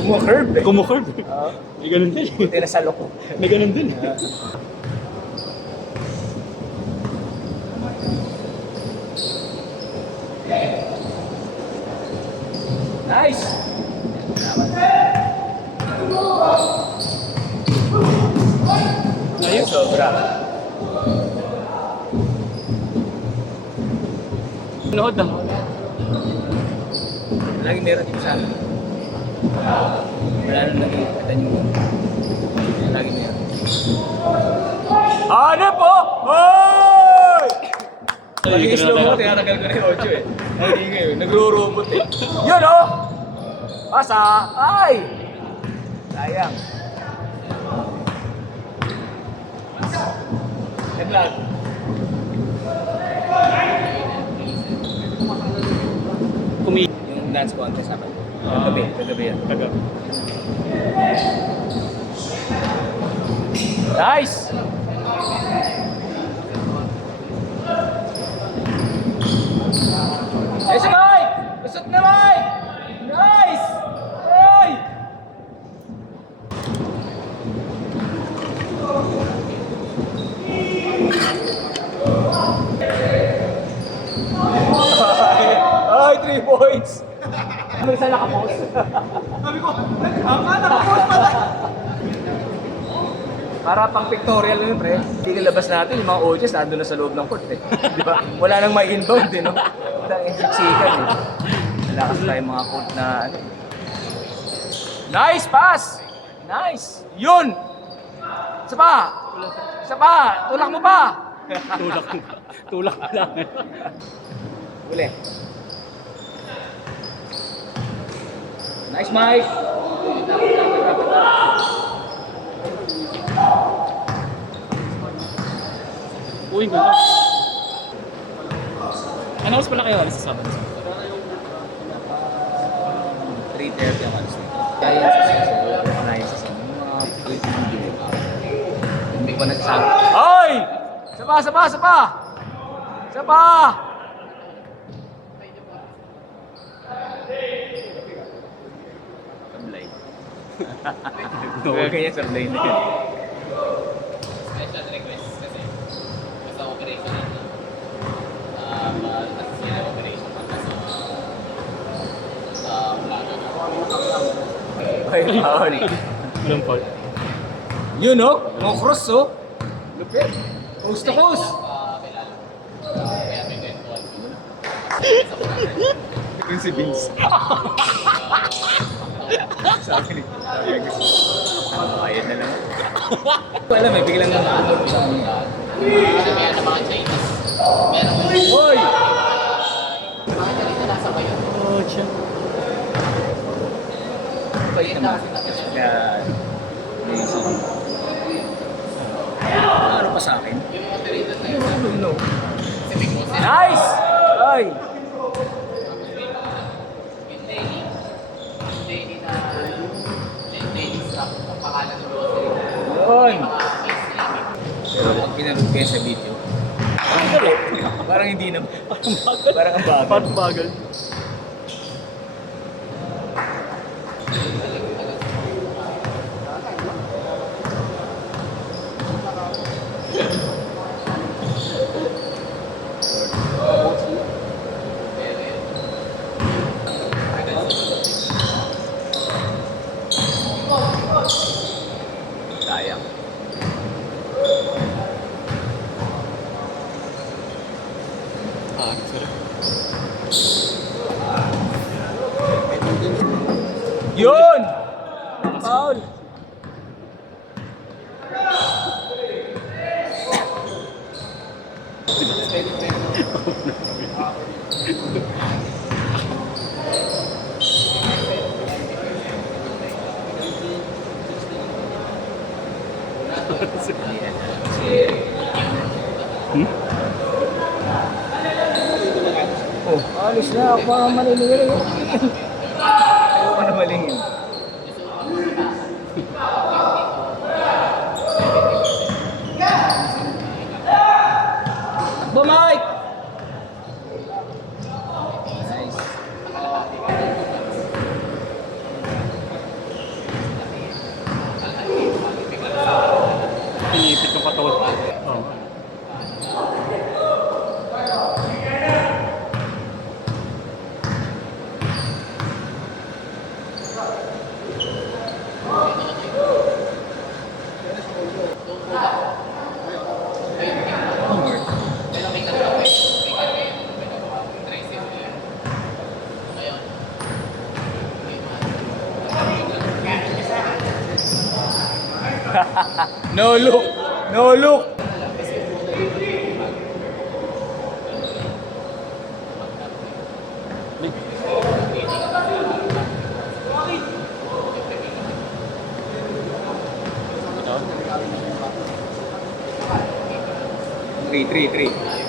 Kumo-curve eh. Kumukurve. May ganun din. Buti na sa loko. May ganun din. Nice! Ayun, sobra. Nood lang. Lagi meron dito sa amin. Wala nang nakikita niyo. Lagi meron. Ano po? Hoy! Mag-i-slow mo, tinatagal ko na yung 8 eh. Ay, hindi ngayon. Nagro-robot eh. Yun oh! Pasa! Ay! Sayang. Naglag. Yung dance contest naman. Kagabi yan. Kagabi. Nice! Nice, Mike! Usot na, Mike! Nice! Ay! Ay, 3 points! Ano isa nakapost? Sabi ko, nakapost pala! Para pang pictorial yun, pre. Hindi labas natin, yung mga audience nandun na sa loob ng court, eh. Di ba? Wala nang may inbound, eh, no? Ang insiksikan, eh. Wala kasi tayong mga court na, ano. Nice pass! Nice! Yun! Isa pa! Isa pa! Tulak mo pa! Tulak mo. Tulak mo lang. Uli. Nice, Mike! Uy, ganda. Ano oras pala kayo alis sa Sabado? 3:30 ang alis nito. Kaya yan sa sisi. Kaya yan sa sisi. Hindi ko nagsasabi. Hoy! Sapa! Sapa! Sablay. Ganyan sablay na yun. Special request kasi sa operation natin. Kasi sila operation sa plaza na. Ay, foul. Walang fault. Yun, no? Mga cross, oh. Lupit. Coast to coast. Kaya may netball. Yun si Vince. Sabi ni ayun na lang. Wala, may biglang nakakulong sa amin. Kasi kaya sa mga Chinese. Meron mo yung Hoy! mga dito nasa kayo. Oh, siya. Bait naman. Kaya, amazing. Ano pa sa akin? Yung mga dito na yun. No. Kasi big boss nila. Nice! Ay! Yung daily na yung daily stuff. Ang pangalan ng grocery. Yun! Mga case nila. Pero pag pinanood kayo sa video, parang dali. Parang hindi na. Parang ang bagal. Parang bagal. Sayang. Ah, sorry. Yun! Foul! Oh, alis na ako mga maninigil. Ayoko na malingin. Takbo, Mike! No look! No look! Ito. 3.